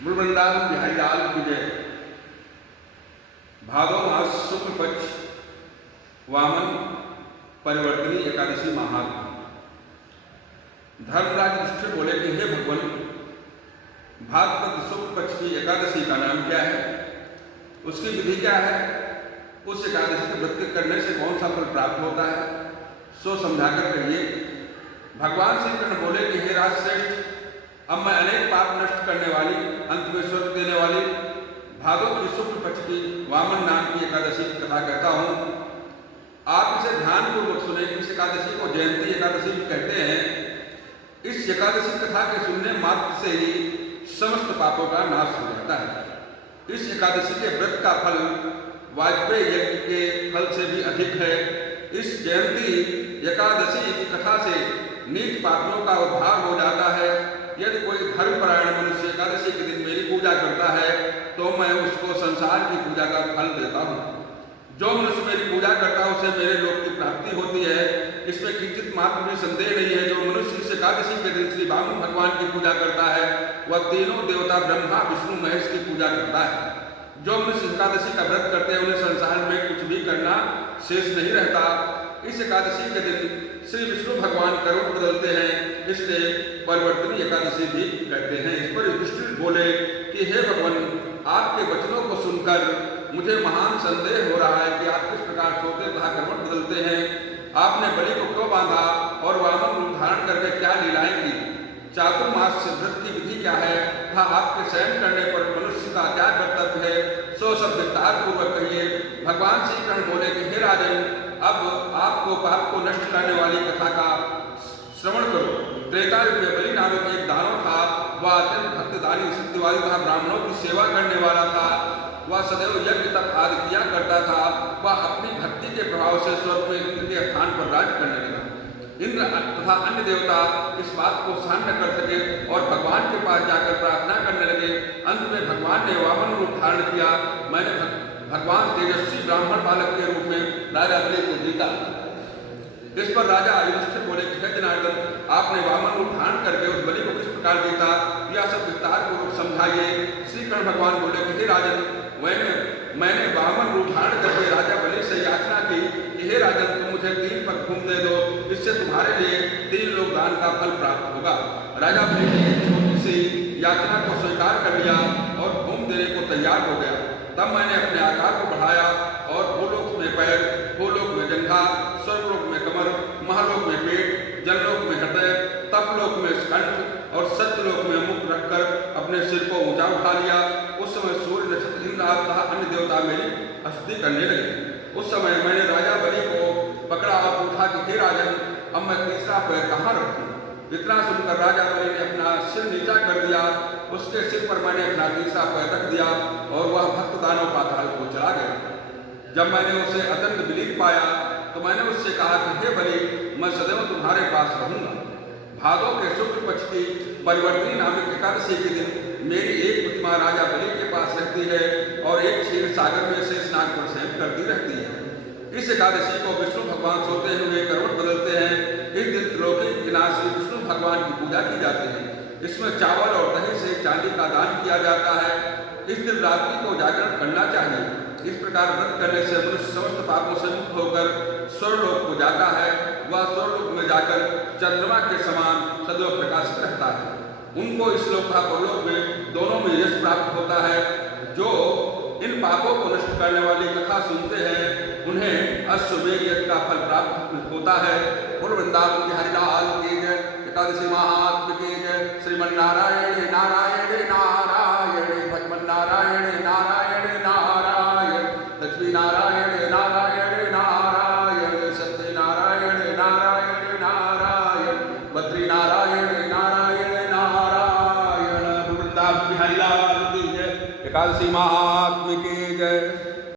वृंदावन बिहारी लाल की जय। भादो मास शुक्ल पक्ष वामन परिवर्तनी एकादशी महात्म। धर्मराज युधिष्ठिर बोले कि हे भगवान, भाद्रपद शुक्ल पक्ष की एकादशी का नाम क्या है, उसकी विधि क्या है, उस एकादशी के व्रत करने से कौन सा फल प्राप्त होता है, सो समझाकर कहिए। भगवान श्री कृष्ण बोले कि हे राजश्रेष्ठ, अब मैं अनेक पाप नष्ट करने वाली, अंत में स्वर्ग देने वाली भादो की शुक्ल पक्ष की वामन नाम की एकादशी की कथा कहता हूँ। आप इसे ध्यानपूर्वक सुने। इस एकादशी को जयंती एकादशी भी कहते हैं। इस एकादशी कथा के सुनने मात्र से ही समस्त पापों का नाश हो जाता है। इस एकादशी के व्रत का फल वाजपेयी यज्ञ के फल से भी अधिक है। इस जयंती एकादशी की कथा से नीच पापियों का उद्धार हो जाता है। यदि कोई धर्मपरायण मनुष्य एकादशी के दिन मेरी पूजा करता है तो मैं उसको संसार की पूजा का फल देता हूँ। जो मनुष्य मेरी पूजा करता है उसे मेरे लोक की प्राप्ति होती है। इसमें किंचित मात्र भी संदेह नहीं है। जो मनुष्य इस एकादशी के दिन श्री वामन भगवान की पूजा करता है वह तीनों देवता ब्रह्मा विष्णु महेश की पूजा करता है। जो मनुष्य एकादशी का व्रत करते हैं उन्हें संसार में कुछ भी करना शेष नहीं रहता। इस एकादशी के दिन श्री विष्णु भगवान करोड़ बदलते हैं, इसलिए परिवर्तनी एकादशी भी कहते हैं। इस पर युधिष्ठिर बोले कि हे भगवान, आपके वचनों को सुनकर मुझे महान संदेह हो रहा है कि आप किस प्रकार सोते तथा करवट बदलते हैं। आपने बलि को क्यों बांधा और वामन रूप धारण करके क्या लीलाएं की, चातुर्मास से व्रत की विधि क्या है तथा आपके शयन करने पर मनुष्य का क्या कर्तव्य है, सो सब विस्तार पूर्वक कहिए। भगवान श्री कृष्ण बोले कि हे राजन, अब आपको पाप को नष्ट करने वाली कथा का श्रवण करो। त्रेता युग में बलि नामक एक दानव था। वह अत्यंत भक्तदानी, सत्यवादी तथा ब्राह्मणों की सेवा करने वाला था। वह सदैव यज्ञ तप आदि किया करता था। वह अपनी भक्ति के प्रभाव से स्वर्ग में इंद्र के स्थान पर राज करने लगा। इंद्र तथा अन्य देवता इस बात को सहन न कर सके और भगवान के पास जाकर प्रार्थना करने लगे। अंत में भगवान ने वामन रूप धारण किया। मैंने भगवान तेजस्वी ब्राह्मण बालक के रूप में राजा बलि को जीता। इस पर राजा युधिष्ठिर बोले कि हे जनार्दन, आपने वामन रूप धारण करके उस बलि को किस प्रकार जीता, यह सब विस्तार पूर्वक समझाइए। श्री कृष्ण भगवान बोले कि हे राजन, मैंने वामन रूप धारण करके राजा बलि से याचना की कि हे राजन, तुम मुझे 3 पग भूमि दे दो, इससे तुम्हारे लिए 3 लोक दान का फल प्राप्त होगा। राजा बलि ने एक छोटी सी याचना को स्वीकार कर लिया और भूमि देने को तैयार हो गया। तब मैंने अपने आकार को बढ़ाया और भूलोक में पैर, भूलोक में जंघा, स्वर्गलोक में कमर, महालोक में पेट, जललोक में हृदय, तपलोक में कंठ और सत्यलोक में मुख रखकर अपने सिर को ऊंचा उठा लिया। उस समय सूर्य, नक्षत्र, इंद्र तथा अन्य देवता मेरी स्तुति करने लगे। उस समय मैंने राजा बलि को पकड़ा और पूछा कि हे राजन, अब मैं तीसरा पैर कहाँ रखूं। इतना सुनकर राजा बलि ने अपना सिर नीचा कर दिया। उसके सिर पर मैंने अपना तीसरा पैर रख दिया और वह भक्त दानव पाताल को चला गया। जब मैंने उसे अत्यंत विलीन पाया तो मैंने उससे कहा कि हे बलि, मैं सदैव तुम्हारे पास रहूंगा। भादो के शुक्ल पक्ष की परिवर्तनी नामक एकादशी के दिन मेरी एक प्रतिमा राजा बलि के पास रहती है और एक क्षीर सागर में से स्नान पर शयन करती रहती है। इस एकादशी को विष्णु भगवान सोते हुए करवट बदलते हैं। इस दिन त्रिलोकी विनाशी विष्णु भगवान की पूजा की जाती है। इसमें चावल और दही से चांदी का दान किया जाता है। इस दिन रात्रि को जागरण करना चाहिए। इस प्रकार व्रत करने से मनुष्य समस्त पापों से मुक्त होकर स्वर्गलोक को जाता है। वह स्वर्गलोक में जाकर चंद्रमा के समान सदैव प्रकाशित रहता है। उनको इस लोक का परलोक में दोनों में यश प्राप्त होता है। जो इन पापों को नष्ट करने वाली कथा सुनते हैं उन्हें अश्वमेध यज्ञ का फल प्राप्त होता है। वृंदावन बिहारी लाल की जय। एकादशी महात्म की जय। श्रीमन नारायण नारायण नारायण, भगवन नारायण नारायण नारायण, लक्ष्मी नारायण नारायण नारायण, सत्य नारायण नारायण नारायण, बद्री नारायण नारायण नारायण। वृंदावन बिहारी लाल की जय। एकादशी महात्म की जय।